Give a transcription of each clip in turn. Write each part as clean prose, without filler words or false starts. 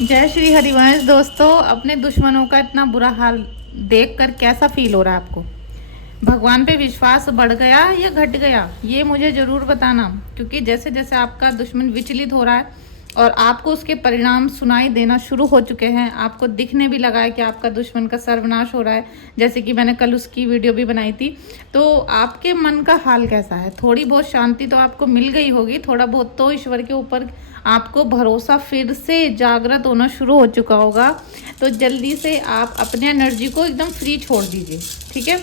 जय श्री हरिवंश। दोस्तों, अपने दुश्मनों का इतना बुरा हाल देखकर कैसा फील हो रहा है आपको? भगवान पे विश्वास बढ़ गया या घट गया, ये मुझे ज़रूर बताना। क्योंकि जैसे जैसे आपका दुश्मन विचलित हो रहा है और आपको उसके परिणाम सुनाई देना शुरू हो चुके हैं, आपको दिखने भी लगा है कि आपका दुश्मन का सर्वनाश हो रहा है, जैसे कि मैंने कल उसकी वीडियो भी बनाई थी। तो आपके मन का हाल कैसा है? थोड़ी बहुत शांति तो आपको मिल गई होगी, थोड़ा बहुत तो ईश्वर के ऊपर आपको भरोसा फिर से जागृत होना शुरू हो चुका होगा। तो जल्दी से आप अपने एनर्जी को एकदम फ्री छोड़ दीजिए, ठीक है?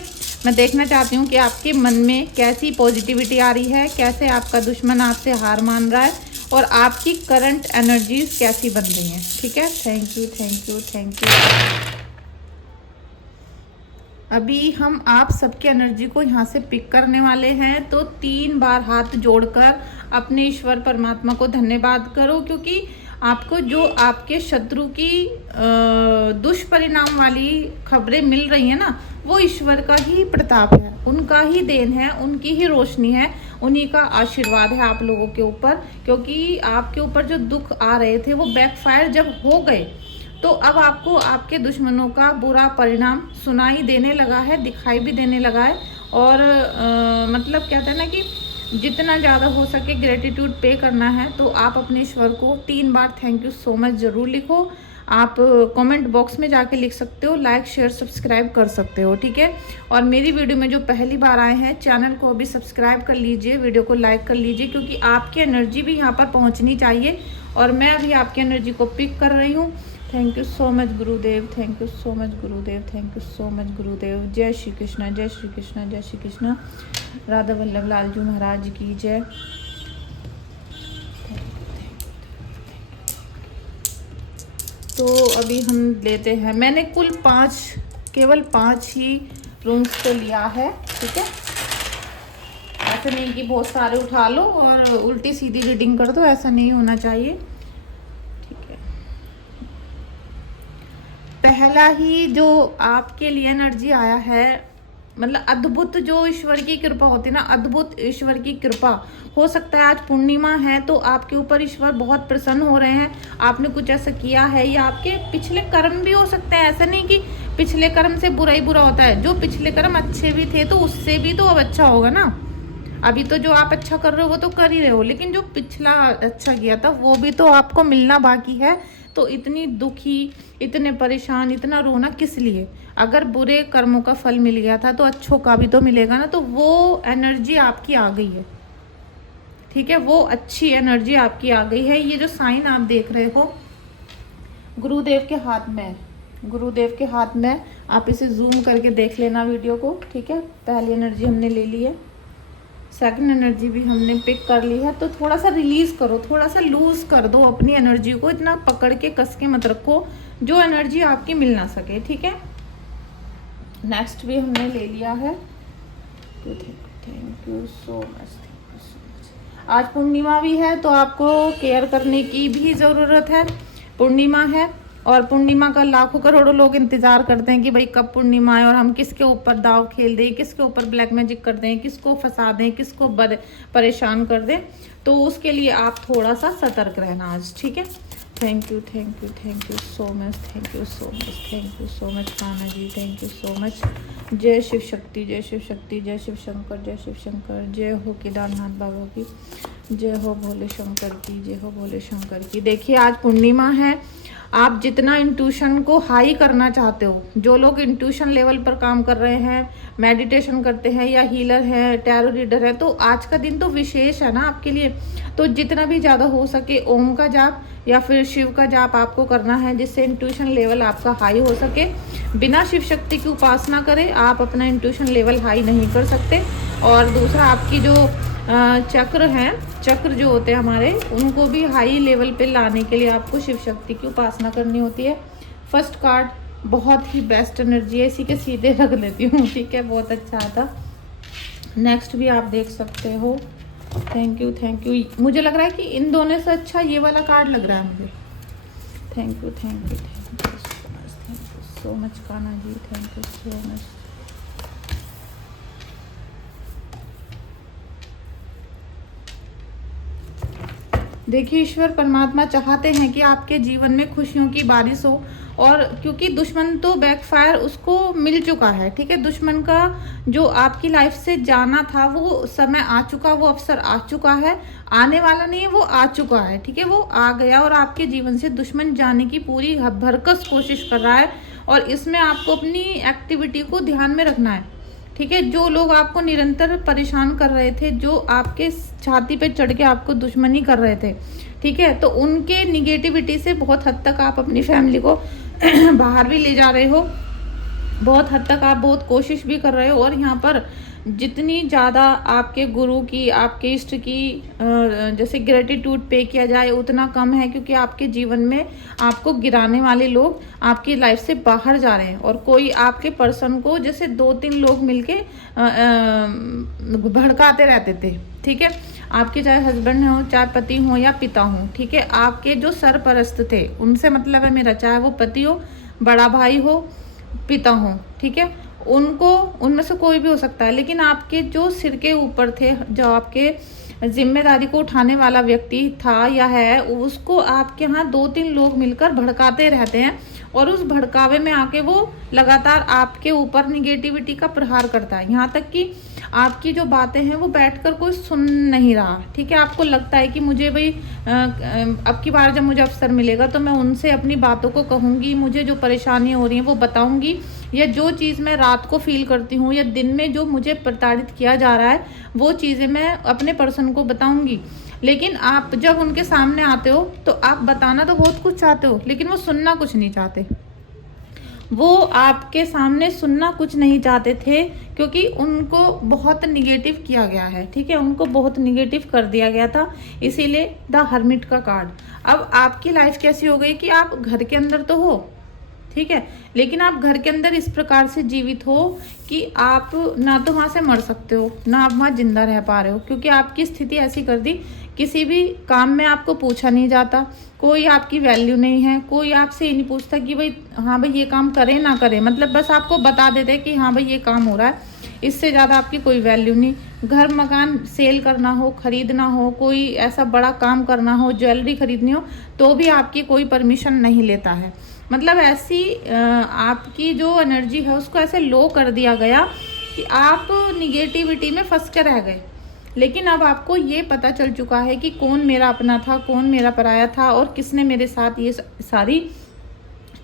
मैं देखना चाहती हूँ कि आपके मन में कैसी पॉजिटिविटी आ रही है, कैसे आपका दुश्मन आपसे हार मान रहा है और आपकी करंट एनर्जीज कैसी बन रही हैं, ठीक है? Thank you, thank you, thank you. अभी हम आप सबकी एनर्जी को यहाँ से पिक करने वाले हैं, तो 3 बार हाथ जोड़कर अपने ईश्वर परमात्मा को धन्यवाद करो, क्योंकि आपको जो आपके शत्रु की दुष्परिणाम वाली खबरें मिल रही हैं ना, वो ईश्वर का ही प्रताप है, उनका ही देन है, उनकी ही रोशनी है, उन्हीं का आशीर्वाद है आप लोगों के ऊपर। क्योंकि आपके ऊपर जो दुख आ रहे थे वो बैकफायर जब हो गए, तो अब आपको आपके दुश्मनों का बुरा परिणाम सुनाई देने लगा है, दिखाई भी देने लगा है। और मतलब कहते हैं ना कि जितना ज़्यादा हो सके ग्रेटिट्यूड पे करना है, तो आप अपने ईश्वर को 3 बार थैंक यू सो मच ज़रूर लिखो। आप कमेंट बॉक्स में जाके लिख सकते हो, लाइक शेयर सब्सक्राइब कर सकते हो, ठीक है? और मेरी वीडियो में जो पहली बार आए हैं, चैनल को भी सब्सक्राइब कर लीजिए, वीडियो को लाइक कर लीजिए, क्योंकि आपकी एनर्जी भी यहाँ पर पहुँचनी चाहिए और मैं अभी आपकी एनर्जी को पिक कर रही हूँ। Thank you so much Gurudev, thank you so much Gurudev, thank you so much गुरुदेव। जय श्री कृष्णा, जय श्री कृष्णा, जय श्री कृष्णा। राधा वल्लभ लाल जी महाराज की जय। तो अभी हम लेते हैं, मैंने कुल 5, केवल 5 ही रूम्स को लिया है, ठीक है? ऐसा नहीं कि बहुत सारे उठा लो और उल्टी सीधी रीडिंग कर दो, ऐसा नहीं होना चाहिए, ठीक है? पहला ही जो आपके लिए एनर्जी आया है, मतलब अद्भुत जो ईश्वर की कृपा होती है ना, अद्भुत ईश्वर की कृपा। हो सकता है आज पूर्णिमा है तो आपके ऊपर ईश्वर बहुत प्रसन्न हो रहे हैं, आपने कुछ ऐसा किया है, या आपके पिछले कर्म भी हो सकते हैं। ऐसा नहीं कि पिछले कर्म से बुरा ही बुरा होता है, जो पिछले कर्म अच्छे भी थे तो उससे भी तो अब अच्छा होगा ना। अभी तो जो आप अच्छा कर रहे हो वो तो कर ही रहे हो, लेकिन जो पिछला अच्छा किया था वो भी तो आपको मिलना बाकी है। तो इतनी दुखी, इतने परेशान, इतना रोना किस लिए? अगर बुरे कर्मों का फल मिल गया था तो अच्छों का भी तो मिलेगा ना। तो वो एनर्जी आपकी आ गई है, ठीक है? वो अच्छी एनर्जी आपकी आ गई है। ये जो साइन आप देख रहे हो गुरुदेव के हाथ में, गुरुदेव के हाथ में, आप इसे जूम करके देख लेना वीडियो को, ठीक है? पहली एनर्जी हमने ले ली है, सेकंड एनर्जी भी हमने पिक कर ली है। तो थोड़ा सा रिलीज करो, थोड़ा सा लूज कर दो अपनी एनर्जी को, इतना पकड़ के कस के मत रखो जो एनर्जी आपकी मिल ना सके, ठीक है? नेक्स्ट भी हमने ले लिया है। Thank you so much. आज पूर्णिमा भी है तो आपको केयर करने की भी ज़रूरत है। पूर्णिमा है और पूर्णिमा का लाखों करोड़ों लोग इंतज़ार करते हैं कि भाई कब पूर्णिमा है और हम किसके ऊपर दाव खेल दें, किसके ऊपर ब्लैक मैजिक कर दें, किसको फंसा दें, किसको परेशान कर दें। तो उसके लिए आप थोड़ा सा सतर्क रहना आज, ठीक है? Thank you, thank you, thank you so much, thank you so much, thank you so much Kanha ji, thank you so much. जय शिव शक्ति, जय शिव शक्ति, जय शिव शंकर, जय शिव शंकर। जय हो केदारनाथ बाबा की, जय हो भोले शंकर की, जय हो भोले शंकर की। देखिए आज पूर्णिमा है, आप जितना इंट्यूशन को हाई करना चाहते हो, जो लोग इंट्यूशन लेवल पर काम कर रहे हैं, मेडिटेशन करते हैं या हीलर है, टैरो रीडर है, तो आज का दिन तो विशेष है ना आपके लिए। तो जितना भी ज़्यादा हो सके ओम का जाप या फिर शिव का जाप आपको करना है, जिससे इंट्यूशन लेवल आपका हाई हो सके। बिना शिव शक्ति की उपासना करें आप अपना इंट्यूशन लेवल हाई नहीं कर सकते। और दूसरा, आपकी जो चक्र हैं, चक्र जो होते हैं हमारे, उनको भी हाई लेवल पे लाने के लिए आपको शिव शक्ति की उपासना करनी होती है। फर्स्ट कार्ड बहुत ही बेस्ट एनर्जी है, इसी के सीधे रख लेती हूँ, ठीक है? बहुत अच्छा था। नेक्स्ट भी आप देख सकते हो। Thank you, thank you. मुझे लग रहा है कि इन दोनों से अच्छा ये वाला कार्ड लग रहा है मुझे। Thank you, thank you, thank you so much, thank you so much Kanha ji, thank you so much. देखिए, ईश्वर परमात्मा चाहते हैं कि आपके जीवन में खुशियों की बारिश हो, और क्योंकि दुश्मन तो बैकफायर उसको मिल चुका है, ठीक है। दुश्मन का जो आपकी लाइफ से जाना था वो समय आ चुका, वो अवसर आ चुका है, आने वाला नहीं है, वो आ चुका है, ठीक है। वो आ गया और आपके जीवन से दुश्मन जाने की पूरी भरकस कोशिश कर रहा है, और इसमें आपको अपनी एक्टिविटी को ध्यान में रखना है, ठीक है। जो लोग आपको निरंतर परेशान कर रहे थे, जो आपके छाती पे चढ़ के आपको दुश्मनी कर रहे थे, ठीक है, तो उनके निगेटिविटी से बहुत हद तक आप अपनी फैमिली को बाहर भी ले जा रहे हो, बहुत हद तक आप बहुत कोशिश भी कर रहे हो। और यहाँ पर जितनी ज़्यादा आपके गुरु की, आपके इष्ट की जैसे ग्रेटिट्यूड पे किया जाए उतना कम है, क्योंकि आपके जीवन में आपको गिराने वाले लोग आपकी लाइफ से बाहर जा रहे हैं। और कोई आपके पर्सन को जैसे 2-3 लोग मिलके भड़काते रहते थे, ठीक है। आपके चाहे हस्बैंड हो, चाहे पति हो या पिता हो, ठीक है, आपके जो सरपरस्त थे उनसे मतलब है मेरा, चाहे वो पति हो, बड़ा भाई हो, पिता हो, ठीक है, उनको, उनमें से कोई भी हो सकता है, लेकिन आपके जो सिर के ऊपर थे, जो आपके जिम्मेदारी को उठाने वाला व्यक्ति था या है, उसको आपके यहाँ 2-3 लोग मिलकर भड़काते रहते हैं, और उस भड़कावे में आके वो लगातार आपके ऊपर निगेटिविटी का प्रहार करता है। यहाँ तक कि आपकी जो बातें हैं वो बैठकर कोई सुन नहीं रहा, ठीक है। आपको लगता है कि मुझे भाई अब की बार जब मुझे अवसर मिलेगा तो मैं उनसे अपनी बातों को कहूँगी, मुझे जो परेशानियाँ हो रही हैं वो बताऊँगी, या जो चीज़ मैं रात को फील करती हूँ या दिन में जो मुझे प्रताड़ित किया जा रहा है वो चीज़ें मैं अपने पर्सन को बताऊँगी। लेकिन आप जब उनके सामने आते हो तो आप बताना तो बहुत कुछ चाहते हो, लेकिन वो सुनना कुछ नहीं चाहते। वो आपके सामने सुनना कुछ नहीं चाहते थे, क्योंकि उनको बहुत निगेटिव किया गया है, ठीक है, उनको बहुत निगेटिव कर दिया गया था। इसीलिए द हर्मिट का कार्ड। अब आपकी लाइफ कैसी हो गई कि आप घर के अंदर तो हो, ठीक है, लेकिन आप घर के अंदर इस प्रकार से जीवित हो कि आप ना तो वहाँ से मर सकते हो, ना आप वहाँ जिंदा रह पा रहे हो, क्योंकि आपकी स्थिति ऐसी कर दी, किसी भी काम में आपको पूछा नहीं जाता, कोई आपकी वैल्यू नहीं है, कोई आपसे ये नहीं पूछता कि भाई हाँ भाई ये काम करें ना करें, मतलब बस आपको बता देते कि हाँ भाई ये काम हो रहा है, इससे ज़्यादा आपकी कोई वैल्यू नहीं। घर मकान सेल करना हो, खरीदना हो, कोई ऐसा बड़ा काम करना हो, ज्वेलरी खरीदनी हो, तो भी आपकी कोई परमिशन नहीं लेता है। मतलब ऐसी आपकी जो एनर्जी है उसको ऐसे लो कर दिया गया कि आप निगेटिविटी में फंस के रह गए। लेकिन अब आपको ये पता चल चुका है कि कौन मेरा अपना था, कौन मेरा पराया था, और किसने मेरे साथ ये सारी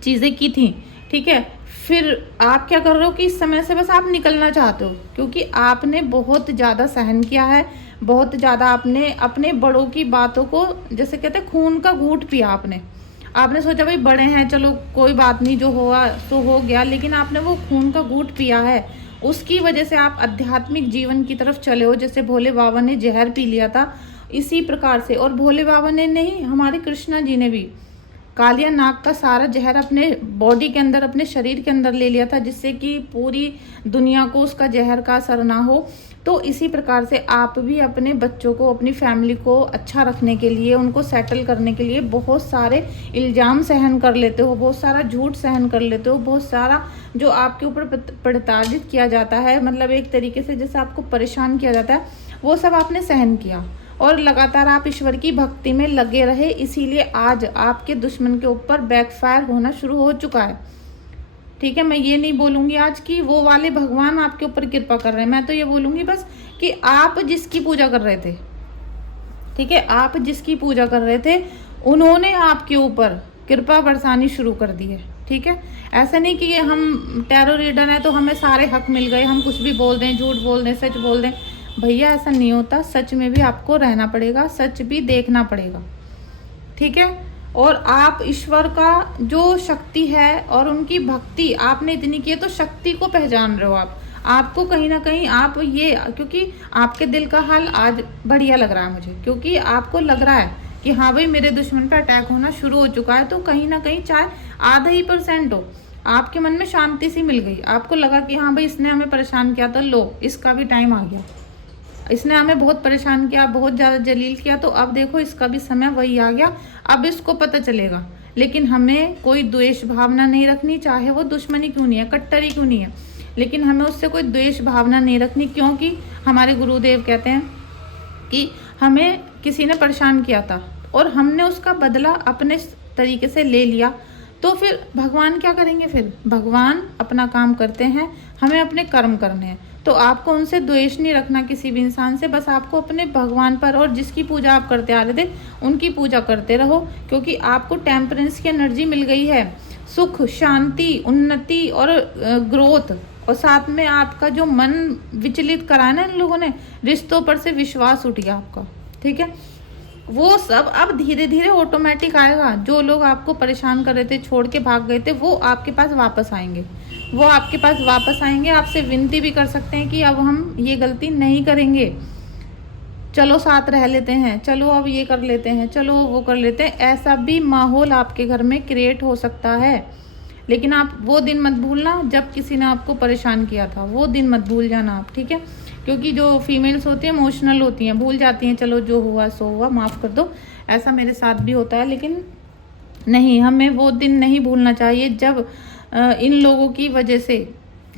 चीज़ें की थी, ठीक है। फिर आप क्या कर रहे हो कि इस समय से बस आप निकलना चाहते हो, क्योंकि आपने बहुत ज़्यादा सहन किया है, बहुत ज़्यादा आपने अपने बड़ों की बातों को, जैसे कहते हैं, खून का घूंट पिया आपने सोचा भाई बड़े हैं, चलो कोई बात नहीं, जो हुआ तो हो गया, लेकिन आपने वो खून का घूंट पिया है, उसकी वजह से आप आध्यात्मिक जीवन की तरफ चले हो। जैसे भोले बाबा ने जहर पी लिया था, इसी प्रकार से, और भोले बाबा ने नहीं, हमारे कृष्णा जी ने भी कालिया नाग का सारा जहर अपने बॉडी के अंदर, अपने शरीर के अंदर ले लिया था, जिससे कि पूरी दुनिया को उसका जहर का असर ना हो। तो इसी प्रकार से आप भी अपने बच्चों को, अपनी फैमिली को अच्छा रखने के लिए, उनको सेटल करने के लिए बहुत सारे इल्ज़ाम सहन कर लेते हो, बहुत सारा झूठ सहन कर लेते हो, बहुत सारा जो आपके ऊपर प्रताड़ित किया जाता है, मतलब एक तरीके से जैसे आपको परेशान किया जाता है, वो सब आपने सहन किया, और लगातार आप ईश्वर की भक्ति में लगे रहे। इसीलिए आज आपके दुश्मन के ऊपर बैकफायर होना शुरू हो चुका है, ठीक है। मैं ये नहीं बोलूँगी आज कि वो वाले भगवान आपके ऊपर कृपा कर रहे हैं, मैं तो ये बोलूँगी बस कि आप जिसकी पूजा कर रहे थे, ठीक है, आप जिसकी पूजा कर रहे थे, उन्होंने आपके ऊपर कृपा बरसानी शुरू कर दी है, ठीक है। ऐसा नहीं कि हम टैरो रीडर हैं तो हमें सारे हक मिल गए, हम कुछ भी बोल दें, झूठ बोल दें, सच बोल दें, भैया ऐसा नहीं होता। सच में भी आपको रहना पड़ेगा, सच भी देखना पड़ेगा, ठीक है। और आप ईश्वर का जो शक्ति है और उनकी भक्ति आपने इतनी की है, तो शक्ति को पहचान रहे हो आपको कहीं ना कहीं आप ये, क्योंकि आपके दिल का हाल आज बढ़िया लग रहा है मुझे, क्योंकि आपको लग रहा है कि हाँ भाई मेरे दुश्मन पे अटैक होना शुरू हो चुका है, तो कहीं ना कहीं चाहे आधा ही % हो, आपके मन में शांति सी मिल गई। आपको लगा कि हाँ भाई इसने हमें परेशान किया था, लो इसका भी टाइम आ गया, इसने हमें बहुत परेशान किया, बहुत ज़्यादा जलील किया, तो अब देखो इसका भी समय वही आ गया, अब इसको पता चलेगा। लेकिन हमें कोई द्वेष भावना नहीं रखनी, चाहे वो दुश्मनी क्यों नहीं है, कट्टरी क्यों नहीं है, लेकिन हमें उससे कोई द्वेष भावना नहीं रखनी, क्योंकि हमारे गुरुदेव कहते हैं कि हमें किसी ने परेशान किया था, और हमने उसका बदला अपने तरीके से ले लिया, तो फिर भगवान क्या करेंगे? फिर भगवान अपना काम करते हैं, हमें अपने कर्म करने हैं। तो आपको उनसे द्वेष नहीं रखना किसी भी इंसान से, बस आपको अपने भगवान पर और जिसकी पूजा आप करते आ रहे थे उनकी पूजा करते रहो, क्योंकि आपको टेम्परेंस की एनर्जी मिल गई है, सुख, शांति, उन्नति और ग्रोथ। और साथ में आपका जो मन विचलित करा ना इन लोगों ने, रिश्तों पर से विश्वास उठ गया आपका, ठीक है, वो सब अब धीरे धीरे ऑटोमेटिक आएगा। जो लोग आपको परेशान कर रहे थे, छोड़ के भाग गए थे, वो आपके पास वापस आएंगे, वो आपके पास वापस आएंगे। आपसे विनती भी कर सकते हैं कि अब हम ये गलती नहीं करेंगे, चलो साथ रह लेते हैं, चलो अब ये कर लेते हैं, चलो वो कर लेते हैं। ऐसा भी माहौल आपके घर में क्रिएट हो सकता है। लेकिन आप वो दिन मत भूलना जब किसी ने आपको परेशान किया था, वो दिन मत भूल जाना आप, ठीक है। क्योंकि जो फीमेल्स होती हैं इमोशनल होती हैं, भूल जाती हैं, चलो जो हुआ सो हुआ, माफ़ कर दो। ऐसा मेरे साथ भी होता है, लेकिन नहीं, हमें वो दिन नहीं भूलना चाहिए जब इन लोगों की वजह से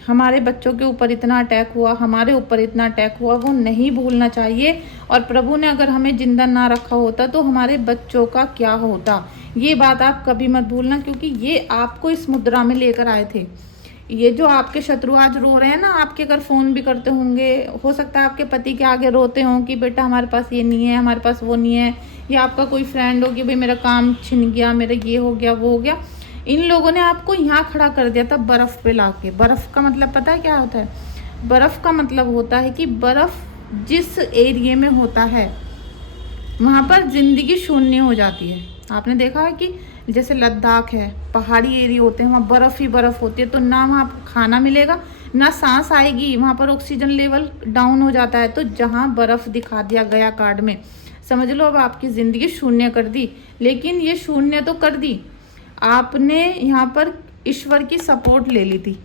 हमारे बच्चों के ऊपर इतना अटैक हुआ, हमारे ऊपर इतना अटैक हुआ, वो नहीं भूलना चाहिए। और प्रभु ने अगर हमें जिंदा ना रखा होता तो हमारे बच्चों का क्या होता, ये बात आप कभी मत भूलना, क्योंकि ये आपको इस मुद्रा में लेकर आए थे। ये जो आपके शत्रु आज रो रहे हैं ना, आपके अगर फ़ोन भी करते होंगे, हो सकता है आपके पति के आगे रोते हों कि बेटा हमारे पास ये नहीं है, हमारे पास वो नहीं है, या आपका कोई फ्रेंड हो कि भाई मेरा काम छिन गया, मेरा ये हो गया, वो हो गया। इन लोगों ने आपको यहाँ खड़ा कर दिया था बर्फ़ पे लाके। बर्फ़ का मतलब पता है क्या होता है? बर्फ़ का मतलब होता है कि बर्फ़ जिस एरिया में होता है वहाँ पर ज़िंदगी शून्य हो जाती है। आपने देखा है कि जैसे लद्दाख है, पहाड़ी एरिया होते हैं, वहाँ बर्फ़ ही बर्फ़ होती है, तो ना वहाँ खाना मिलेगा, ना सांस आएगी, वहाँ पर ऑक्सीजन लेवल डाउन हो जाता है। तो जहाँ बर्फ़ दिखा दिया गया कार्ड में, समझ लो अब आपकी ज़िंदगी शून्य कर दी। लेकिन ये शून्य तो कर दी, आपने यहाँ पर ईश्वर की सपोर्ट ले ली थी।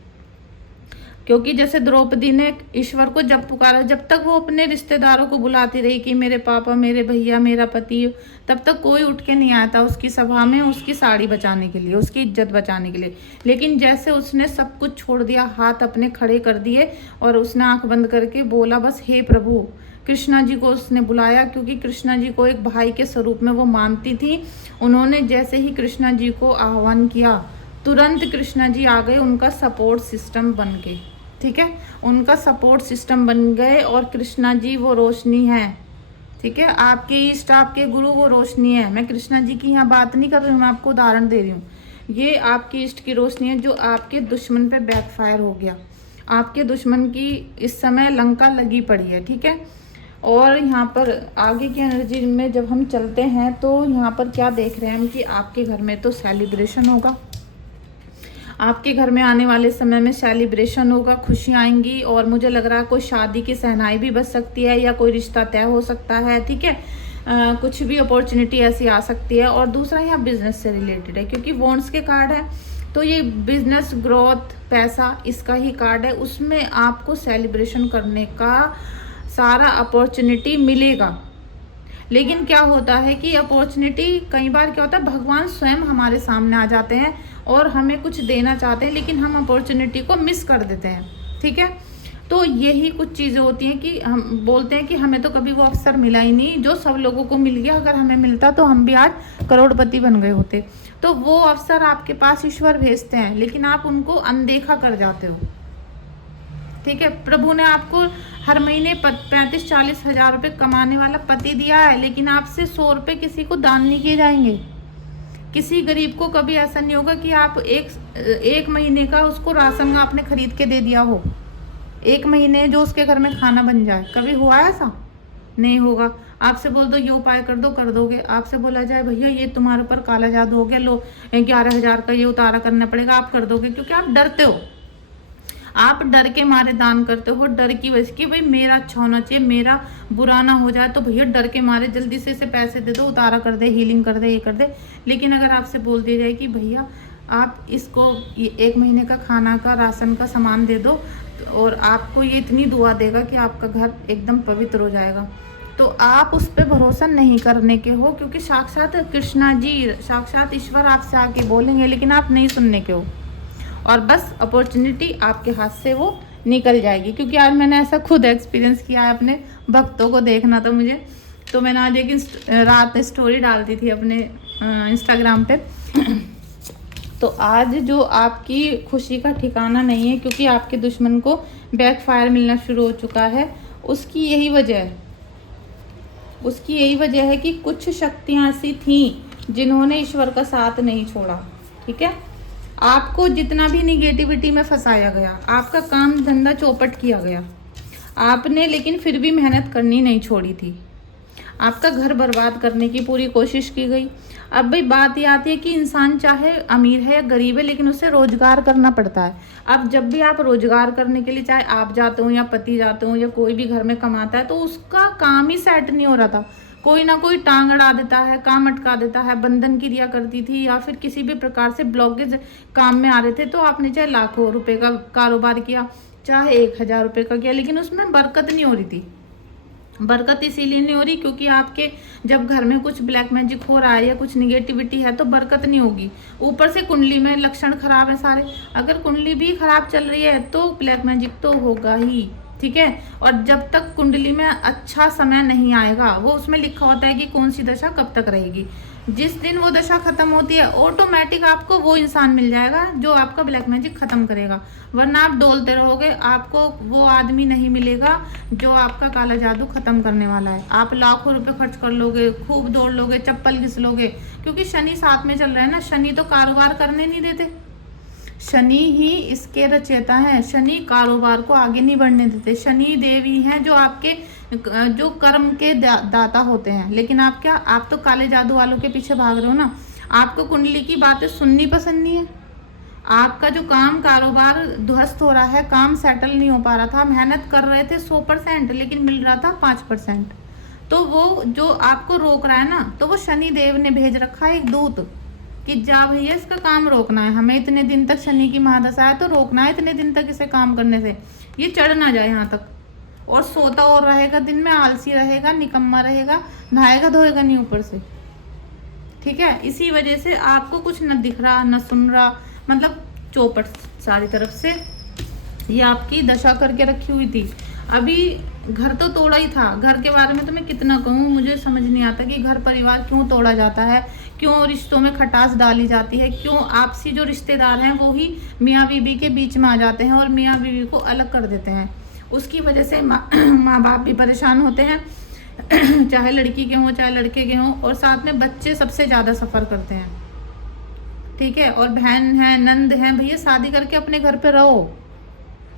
क्योंकि जैसे द्रौपदी ने ईश्वर को जब पुकारा, जब तक वो अपने रिश्तेदारों को बुलाती रही कि मेरे पापा, मेरे भैया, मेरा पति, तब तक कोई उठ के नहीं आया था उसकी सभा में उसकी साड़ी बचाने के लिए, उसकी इज्जत बचाने के लिए। लेकिन जैसे उसने सब कुछ छोड़ दिया, हाथ अपने खड़े कर दिए और उसने आंख बंद करके बोला बस हे प्रभु, कृष्णा जी को उसने बुलाया, क्योंकि कृष्णा जी को एक भाई के स्वरूप में वो मानती थी। उन्होंने जैसे ही कृष्णा जी को आह्वान किया, तुरंत कृष्णा जी आ गए, उनका सपोर्ट सिस्टम बन के, ठीक है, उनका सपोर्ट सिस्टम बन गए। और कृष्णा जी वो रोशनी है, ठीक है, आपके इष्ट, आपके गुरु वो रोशनी है। मैं कृष्णा जी की यहाँ बात नहीं कर रही हूँ, मैं आपको उदाहरण दे रही हूँ। ये आपकी इष्ट की रोशनी है जो आपके दुश्मन पे बैकफायर हो गया। आपके दुश्मन की इस समय लंका लगी पड़ी है, ठीक है। और यहाँ पर आगे की एनर्जी में जब हम चलते हैं तो यहाँ पर क्या देख रहे हैं हम कि आपके घर में तो सेलिब्रेशन होगा, आपके घर में आने वाले समय में सेलिब्रेशन होगा, खुशियाँ आएंगी। और मुझे लग रहा है कोई शादी की सहनाई भी बच सकती है, या कोई रिश्ता तय हो सकता है, ठीक है, कुछ भी अपॉर्चुनिटी ऐसी आ सकती है। और दूसरा यहाँ बिजनेस से रिलेटेड है, क्योंकि वॉन्ड्स के कार्ड है, तो ये बिजनेस ग्रोथ, पैसा, इसका ही कार्ड है। उसमें आपको सेलिब्रेशन करने का सारा अपॉर्चुनिटी मिलेगा। लेकिन क्या होता है कि अपॉर्चुनिटी कई बार क्या होता है, भगवान स्वयं हमारे सामने आ जाते हैं और हमें कुछ देना चाहते हैं, लेकिन हम अपॉर्चुनिटी को मिस कर देते हैं, ठीक है। तो यही कुछ चीज़ें होती हैं कि हम बोलते हैं कि हमें तो कभी वो अवसर मिला ही नहीं जो सब लोगों को मिल गया। अगर हमें मिलता तो हम भी आज करोड़पति बन गए होते। तो वो अवसर आपके पास ईश्वर भेजते हैं, लेकिन आप उनको अनदेखा कर जाते हो, ठीक है। प्रभु ने आपको हर महीने 35-40 हज़ार रुपये कमाने वाला पति दिया है, लेकिन आपसे 100 रुपये किसी को दान नहीं किए जाएंगे। किसी गरीब को कभी ऐसा नहीं होगा कि आप एक महीने का उसको राशन का आपने खरीद के दे दिया हो, एक महीने जो उसके घर में खाना बन जाए। कभी हुआ ऐसा? नहीं होगा। आपसे बोल दो ये उपाय कर दो, कर दोगे। आपसे बोला जाए भैया ये तुम्हारे ऊपर काला जादू हो गया, लो 11,000 का ये उतारा करना पड़ेगा, आप कर दोगे, क्योंकि आप डरते हो। आप डर के मारे दान करते हो, डर की वजह कि भाई मेरा अच्छा होना चाहिए, मेरा बुरा ना हो जाए, तो भैया डर के मारे जल्दी से इसे पैसे दे दो, उतारा कर दे, हीलिंग कर दे, ये कर दे। लेकिन अगर आपसे बोल दिया जाए कि भैया आप इसको ये 1 महीने का खाना का राशन का सामान दे दो, और आपको ये इतनी दुआ देगा कि आपका घर एकदम पवित्र हो जाएगा, तो आप उस पर भरोसा नहीं करने के हो, क्योंकि साक्षात कृष्णा जी, साक्षात ईश्वर आपसे आके बोलेंगे, लेकिन आप नहीं सुनने के हो, और बस अपॉर्चुनिटी आपके हाथ से वो निकल जाएगी। क्योंकि आज मैंने ऐसा खुद एक्सपीरियंस किया है, अपने भक्तों को देखना तो मुझे तो मैंने आज एक रात स्टोरी डाल दी थी अपने इंस्टाग्राम पे। तो आज जो आपकी खुशी का ठिकाना नहीं है, क्योंकि आपके दुश्मन को बैकफायर मिलना शुरू हो चुका है, उसकी यही वजह है कि कुछ शक्तियाँ ऐसी थीं जिन्होंने ईश्वर का साथ नहीं छोड़ा। ठीक है, आपको जितना भी निगेटिविटी में फंसाया गया, आपका काम धंधा चौपट किया गया आपने, लेकिन फिर भी मेहनत करनी नहीं छोड़ी थी। आपका घर बर्बाद करने की पूरी कोशिश की गई। अब भाई बात ये आती है कि इंसान चाहे अमीर है या गरीब है, लेकिन उसे रोजगार करना पड़ता है। अब जब भी आप रोजगार करने के लिए, चाहे आप जाते हो या पति जाते हो या कोई भी घर में कमाता है, तो उसका काम ही सेट नहीं हो रहा था। कोई ना कोई टांग अड़ा देता है, काम अटका देता है, बंधन क्रिया करती थी या फिर किसी भी प्रकार से ब्लॉकेज काम में आ रहे थे। तो आपने चाहे लाखों रुपए का कारोबार किया, चाहे 1000 रुपये का किया, लेकिन उसमें बरकत नहीं हो रही थी। बरकत इसीलिए नहीं हो रही क्योंकि आपके जब घर में कुछ ब्लैक मैजिक हो रहा है या कुछ निगेटिविटी है तो बरकत नहीं होगी। ऊपर से कुंडली में लक्षण खराब है सारे। अगर कुंडली भी खराब चल रही है तो ब्लैक मैजिक तो होगा ही। ठीक है, और जब तक कुंडली में अच्छा समय नहीं आएगा, वो उसमें लिखा होता है कि कौन सी दशा कब तक रहेगी। जिस दिन वो दशा खत्म होती है, ऑटोमेटिक आपको वो इंसान मिल जाएगा जो आपका ब्लैक मैजिक खत्म करेगा। वरना आप डोलते रहोगे, आपको वो आदमी नहीं मिलेगा जो आपका काला जादू खत्म करने वाला है। आप लाखों रुपए खर्च कर लोगे, खूब दौड़ लोगे, चप्पल घिस लोगे, क्योंकि शनि साथ में चल रहा है ना। शनि तो कारोबार करने नहीं देते, शनि ही इसके रचयिता हैं। शनि कारोबार को आगे नहीं बढ़ने देते। शनि देवी हैं जो आपके जो कर्म के दाता होते हैं। लेकिन आप तो काले जादू वालों के पीछे भाग रहे हो ना। आपको कुंडली की बातें सुननी पसंद नहीं है। आपका जो काम कारोबार ध्वस्त हो रहा है, काम सेटल नहीं हो पा रहा था, मेहनत कर रहे थे 100%, लेकिन मिल रहा था 5%। तो वो जो आपको रोक रहा है ना, तो वो शनि देव ने भेज रखा है एक दूत कि जा भैया इसका काम रोकना है, हमें इतने दिन तक शनि की महादशा है तो रोकना है इतने दिन तक इसे काम करने से, ये चढ़ ना जाए यहाँ तक। और सोता और रहेगा, दिन में आलसी रहेगा, निकम्मा रहेगा, नहाएगा धोएगा नहीं ऊपर से। ठीक है, इसी वजह से आपको कुछ न दिख रहा न सुन रहा, मतलब चौपट सारी तरफ से ये आपकी दशा करके रखी हुई थी। अभी घर तो तोड़ा ही था। घर के बारे में तो मैं कितना कहूँ, मुझे समझ नहीं आता कि घर परिवार क्यों तोड़ा जाता है, क्यों रिश्तों में खटास डाली जाती है, क्यों आपसी जो रिश्तेदार हैं वो ही मियाँ बीबी के बीच में आ जाते हैं और मियाँ बीबी को अलग कर देते हैं। उसकी वजह से माँ बाप भी परेशान होते हैं, चाहे लड़की के हों चाहे लड़के के हों, और साथ में बच्चे सबसे ज़्यादा सफ़र करते हैं। ठीक है, और बहन है, नंद है, भैया शादी करके अपने घर पे रहो।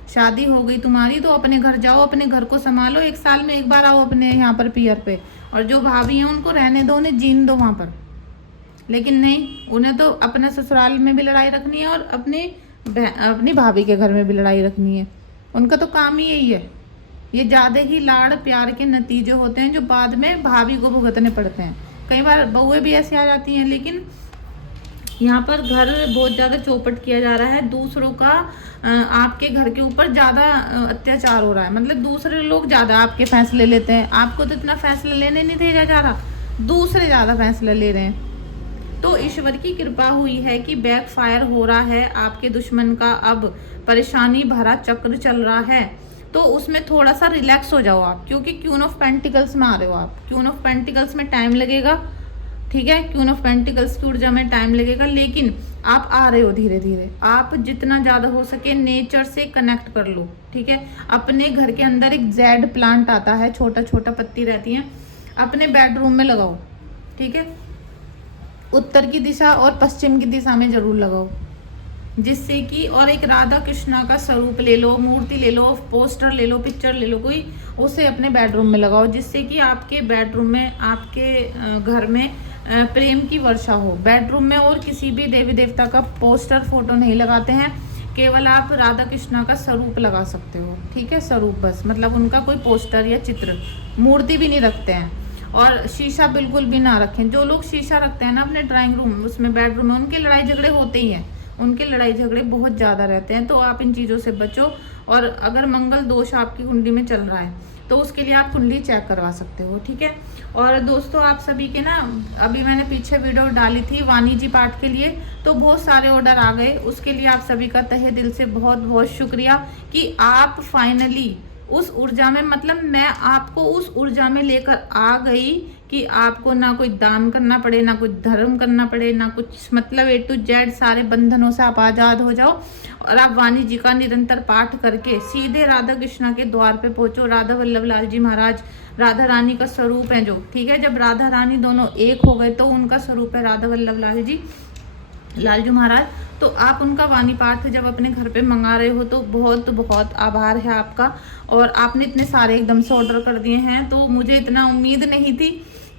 शादी हो गई तुम्हारी तो अपने घर जाओ, अपने घर को संभालो, 1 साल में 1 बार आओ अपने यहाँ पर पियर पे। और जो भाभी हैं उनको रहने दो, उन्हें जीन दो वहाँ पर। लेकिन नहीं, उन्हें तो अपने ससुराल में भी लड़ाई रखनी है और अपनी भाभी के घर में भी लड़ाई रखनी है। उनका तो काम ही यही है। ये ज़्यादा ही लाड़ प्यार के नतीजे होते हैं जो बाद में भाभी को भुगतने पड़ते हैं। कई बार बहुएं भी ऐसी आ जाती हैं, लेकिन यहाँ पर घर बहुत ज़्यादा चौपट किया जा रहा है। दूसरों का आपके घर के ऊपर ज़्यादा अत्याचार हो रहा है। मतलब दूसरे लोग ज़्यादा आपके फैसले लेते हैं। आपको तो इतना फैसला लेने नहीं दिया जा रहा, दूसरे ज़्यादा फैसला ले रहे हैं। तो ईश्वर की कृपा हुई है कि बैकफायर हो रहा है आपके दुश्मन का। अब परेशानी भरा चक्र चल रहा है, तो उसमें थोड़ा सा रिलैक्स हो जाओ आप, क्योंकि क्वीन ऑफ पेंटिकल्स में आ रहे हो आप। क्वीन ऑफ पेंटिकल्स में टाइम लगेगा, ठीक है, क्वीन ऑफ पेंटिकल्स की ऊर्जा में टाइम लगेगा, लेकिन आप आ रहे हो धीरे धीरे। आप जितना ज़्यादा हो सके नेचर से कनेक्ट कर लो। ठीक है, अपने घर के अंदर एक जेड प्लांट आता है, छोटा छोटा पत्ती रहती हैं, अपने बेडरूम में लगाओ। ठीक है, उत्तर की दिशा और पश्चिम की दिशा में जरूर लगाओ, जिससे कि, और एक राधा कृष्णा का स्वरूप ले लो, मूर्ति ले लो, पोस्टर ले लो, पिक्चर ले लो कोई, उसे अपने बेडरूम में लगाओ, जिससे कि आपके बेडरूम में, आपके घर में प्रेम की वर्षा हो। बेडरूम में और किसी भी देवी देवता का पोस्टर फोटो नहीं लगाते हैं, केवल आप राधा कृष्णा का स्वरूप लगा सकते हो। ठीक है, स्वरूप बस, मतलब उनका कोई पोस्टर या चित्र, मूर्ति भी नहीं रखते हैं। और शीशा बिल्कुल भी ना रखें। जो लोग शीशा रखते हैं ना अपने ड्राइंग रूम, उसमें बेडरूम में, उनके लड़ाई झगड़े होते ही हैं, उनके लड़ाई झगड़े बहुत ज़्यादा रहते हैं। तो आप इन चीज़ों से बचो। और अगर मंगल दोष आपकी कुंडली में चल रहा है तो उसके लिए आप कुंडली चेक करवा सकते हो। ठीक है, और दोस्तों आप सभी के ना, अभी मैंने पीछे वीडियो डाली थी वाणी जी पाठ के लिए, तो बहुत सारे ऑर्डर आ गए। उसके लिए आप सभी का तहे दिल से बहुत बहुत शुक्रिया कि आप फाइनली उस ऊर्जा में, मतलब मैं आपको उस ऊर्जा में लेकर आ गई कि आपको ना कोई दान करना पड़े, ना कोई धर्म करना पड़े, ना कुछ, मतलब A to Z सारे बंधनों से आप आजाद हो जाओ और आप वाणी जी का निरंतर पाठ करके सीधे राधा कृष्णा के द्वार पे पहुंचो। राधा वल्लभ लाल जी महाराज राधा रानी का स्वरूप है जो, ठीक है। जब राधा रानी दोनों एक हो गए तो उनका स्वरूप है राधा वल्लभ लाल जी महाराज। तो आप उनका वाणी पाठ जब अपने घर पे मंगा रहे हो तो बहुत बहुत आभार है आपका। और आपने इतने सारे एकदम से ऑर्डर कर दिए हैं, तो मुझे इतना उम्मीद नहीं थी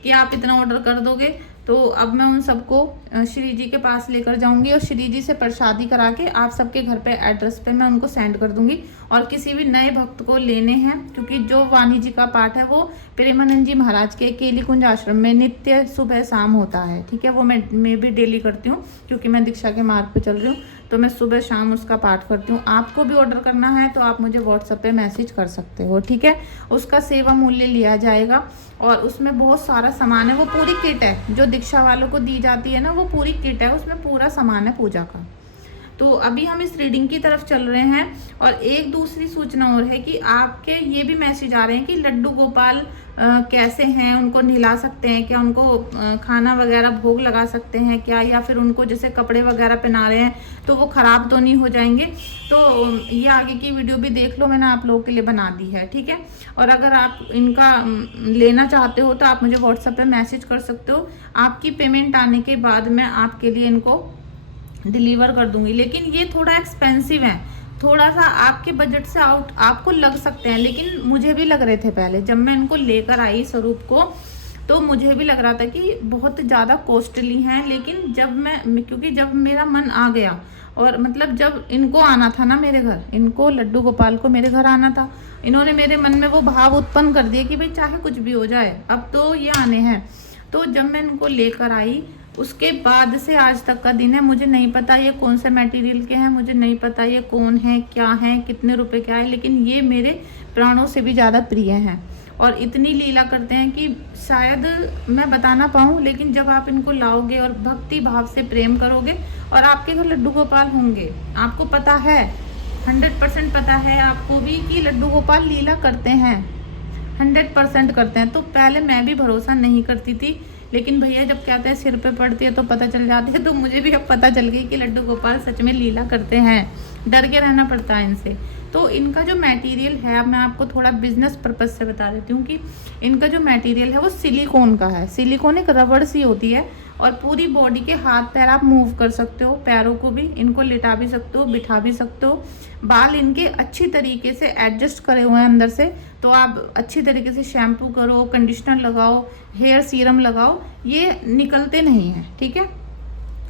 कि आप इतना ऑर्डर कर दोगे। तो अब मैं उन सबको श्री जी के पास लेकर जाऊंगी और श्री जी से प्रसादी करा के आप सबके घर पे एड्रेस पे मैं उनको सेंड कर दूंगी। और किसी भी नए भक्त को लेने हैं, क्योंकि जो वाणी जी का पाठ है वो प्रेमानंद जी महाराज के केली कुंज आश्रम में नित्य सुबह शाम होता है, ठीक है। वो मैं भी डेली करती हूँ, क्योंकि मैं दीक्षा के मार्ग पे चल रही हूँ, तो मैं सुबह शाम उसका पाठ करती हूँ। आपको भी ऑर्डर करना है तो आप मुझे व्हाट्सएप पे मैसेज कर सकते हो, ठीक है। उसका सेवा मूल्य लिया जाएगा और उसमें बहुत सारा सामान है, वो पूरी किट है जो दीक्षा वालों को दी जाती है ना, वो पूरी किट है, उसमें पूरा सामान है पूजा का। तो अभी हम इस रीडिंग की तरफ चल रहे हैं। और एक दूसरी सूचना और है कि आपके ये भी मैसेज आ रहे हैं कि लड्डू गोपाल कैसे हैं, उनको नहला सकते हैं क्या, उनको खाना वगैरह भोग लगा सकते हैं क्या, या फिर उनको जैसे कपड़े वगैरह पहना रहे हैं तो वो ख़राब तो नहीं हो जाएंगे। तो ये आगे की वीडियो भी देख लो, मैंने आप लोगों के लिए बना दी है, ठीक है। और अगर आप इनका लेना चाहते हो तो आप मुझे व्हाट्सएप पे मैसेज कर सकते हो। आपकी पेमेंट आने के बाद मैं आपके लिए इनको डिलीवर कर दूंगी। लेकिन ये थोड़ा एक्सपेंसिव है, थोड़ा सा आपके बजट से आउट आपको लग सकते हैं, लेकिन मुझे भी लग रहे थे पहले जब मैं इनको लेकर आई स्वरूप को, तो मुझे भी लग रहा था कि बहुत ज़्यादा कॉस्टली हैं। लेकिन क्योंकि जब मेरा मन आ गया और मतलब जब इनको आना था ना मेरे घर, इनको लड्डू गोपाल को मेरे घर आना था, इन्होंने मेरे मन में वो भाव उत्पन्न कर दिया कि भाई चाहे कुछ भी हो जाए अब तो ये आने हैं। तो जब मैं इनको लेकर आई उसके बाद से आज तक का दिन है, मुझे नहीं पता ये कौन से मटेरियल के हैं, मुझे नहीं पता ये कौन है, क्या है, कितने रुपए क्या है, लेकिन ये मेरे प्राणों से भी ज़्यादा प्रिय हैं और इतनी लीला करते हैं कि शायद मैं बता ना पाऊँ। लेकिन जब आप इनको लाओगे और भक्ति भाव से प्रेम करोगे और आपके घर लड्डू गोपाल होंगे, आपको पता है 100% पता है आपको भी कि लड्डू गोपाल लीला करते हैं, 100% करते हैं। तो पहले मैं भी भरोसा नहीं करती थी, लेकिन भैया जब कहते हैं सिर पे पड़ती है तो पता चल जाते हैं, तो मुझे भी अब पता चल गई कि लड्डू गोपाल सच में लीला करते हैं, डर के रहना पड़ता है इनसे। तो इनका जो मटेरियल है, अब मैं आपको थोड़ा बिजनेस पर्पज से बता देती हूँ कि इनका जो मटेरियल है वो सिलिकॉन का है। सिलिकॉन एक रबड़ सी होती है और पूरी बॉडी के हाथ पैर आप मूव कर सकते हो, पैरों को भी इनको लिटा भी सकते हो, बिठा भी सकते हो। बाल इनके अच्छी तरीके से एडजस्ट करे हुए हैं अंदर से, तो आप अच्छी तरीके से शैम्पू करो, कंडीशनर लगाओ, हेयर सीरम लगाओ, ये निकलते नहीं हैं, ठीक है।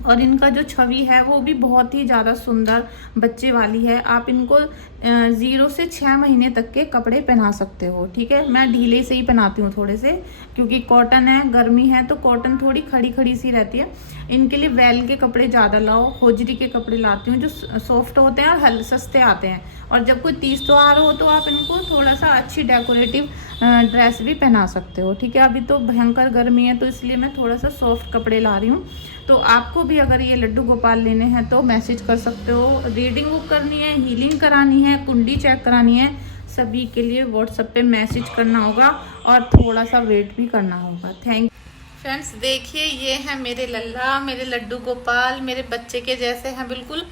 और इनका जो छवि है वो भी बहुत ही ज़्यादा सुंदर बच्चे वाली है। आप इनको 0 से 6 महीने तक के कपड़े पहना सकते हो, ठीक है। मैं ढीले से ही पहनाती हूँ थोड़े से, क्योंकि कॉटन है, गर्मी है तो कॉटन थोड़ी खड़ी खड़ी सी रहती है। इनके लिए वेल के कपड़े ज़्यादा लाओ, होजरी के कपड़े लाती हूँ जो सॉफ्ट होते हैं और सस्ते आते हैं। और जब कोई तीज त्योहार हो तो आप इनको थोड़ा सा अच्छी डेकोरेटिव ड्रेस भी पहना सकते हो, ठीक है। अभी तो भयंकर गर्मी है तो इसलिए मैं थोड़ा सा सॉफ्ट कपड़े ला रही हूँ। तो आपको भी अगर ये लड्डू गोपाल लेने हैं तो मैसेज कर सकते हो। रीडिंग बुक करनी है, हीलिंग करानी है, कुंडी चेक करानी है, सभी के लिए व्हाट्सएप पे मैसेज करना होगा और थोड़ा सा वेट भी करना होगा। Thank friends. देखिए ये है मेरे लल्ला, मेरे लड्डू गोपाल, मेरे बच्चे के जैसे हैं बिल्कुल।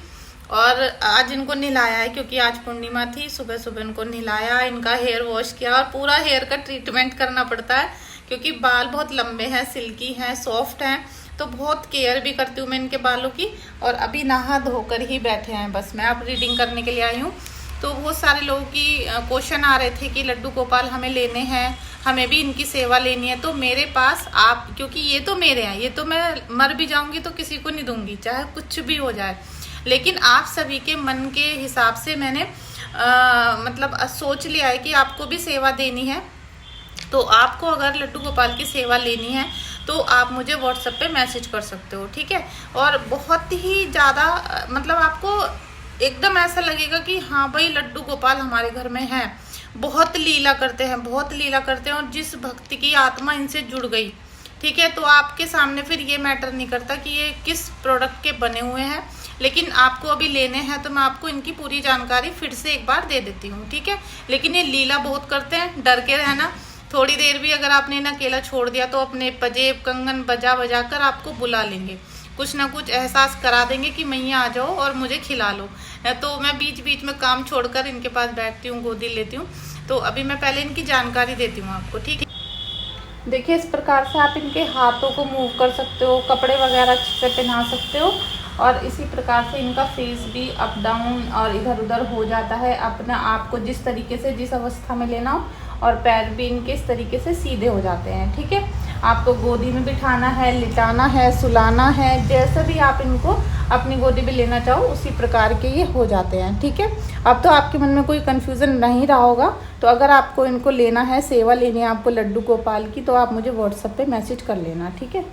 और आज इनको नहलाया है क्योंकि आज पूर्णिमा थी, सुबह सुबह इनको नहलाया, इनका हेयर वॉश किया और पूरा हेयर का ट्रीटमेंट करना पड़ता है क्योंकि बाल बहुत लंबे हैं, सिल्की हैं, सॉफ्ट हैं, तो बहुत केयर भी करती हूँ मैं इनके बालों की। और अभी नहा धोकर ही बैठे हैं, बस मैं अब रीडिंग करने के लिए आई हूँ। तो बहुत सारे लोगों की क्वेश्चन आ रहे थे कि लड्डू गोपाल हमें लेने हैं, हमें भी इनकी सेवा लेनी है। तो मेरे पास आप, क्योंकि ये तो मेरे हैं, ये तो मैं मर भी जाऊंगी तो किसी को नहीं दूंगी, चाहे कुछ भी हो जाए। लेकिन आप सभी के मन के हिसाब से मैंने मतलब सोच लिया है कि आपको भी सेवा देनी है। तो आपको अगर लड्डू गोपाल की सेवा लेनी है तो आप मुझे व्हाट्सएप पे मैसेज कर सकते हो, ठीक है। और बहुत ही ज़्यादा मतलब आपको एकदम ऐसा लगेगा कि हाँ भाई लड्डू गोपाल हमारे घर में है, बहुत लीला करते हैं, बहुत लीला करते हैं। और जिस भक्ति की आत्मा इनसे जुड़ गई, ठीक है, तो आपके सामने फिर ये मैटर नहीं करता कि ये किस प्रोडक्ट के बने हुए हैं। लेकिन आपको अभी लेने हैं तो मैं आपको इनकी पूरी जानकारी फिर से एक बार दे देती हूँ, ठीक है। लेकिन ये लीला बहुत करते हैं, डर के रहना। थोड़ी देर भी अगर आपने इन्हें अकेला छोड़ दिया तो अपने पजेब कंगन बजा बजा कर आपको बुला लेंगे, कुछ ना कुछ एहसास करा देंगे कि मैया आ जाओ और मुझे खिला लो। तो मैं बीच बीच में काम छोड़कर इनके पास बैठती हूँ, गोदी लेती हूँ। तो अभी मैं पहले इनकी जानकारी देती हूँ आपको, ठीक है। देखिए इस प्रकार से आप इनके हाथों को मूव कर सकते हो, कपड़े वगैरह अच्छे से पहना सकते हो, और इसी प्रकार से इनका फेस भी अप डाउन और इधर उधर हो जाता है अपना आपको जिस तरीके से, जिस अवस्था में लेना हो, और पैर भी इनके इस तरीके से सीधे हो जाते हैं, ठीक है। आपको गोदी में बिठाना है, लिटाना है, सुलाना है, जैसे भी आप इनको अपनी गोदी में लेना चाहो उसी प्रकार के ये हो जाते हैं, ठीक है। अब तो आपके मन में कोई कन्फ्यूज़न नहीं रहा होगा। तो अगर आपको इनको लेना है, सेवा लेनी है आपको लड्डू गोपाल की, तो आप मुझे व्हाट्सएप पे मैसेज कर लेना, ठीक है।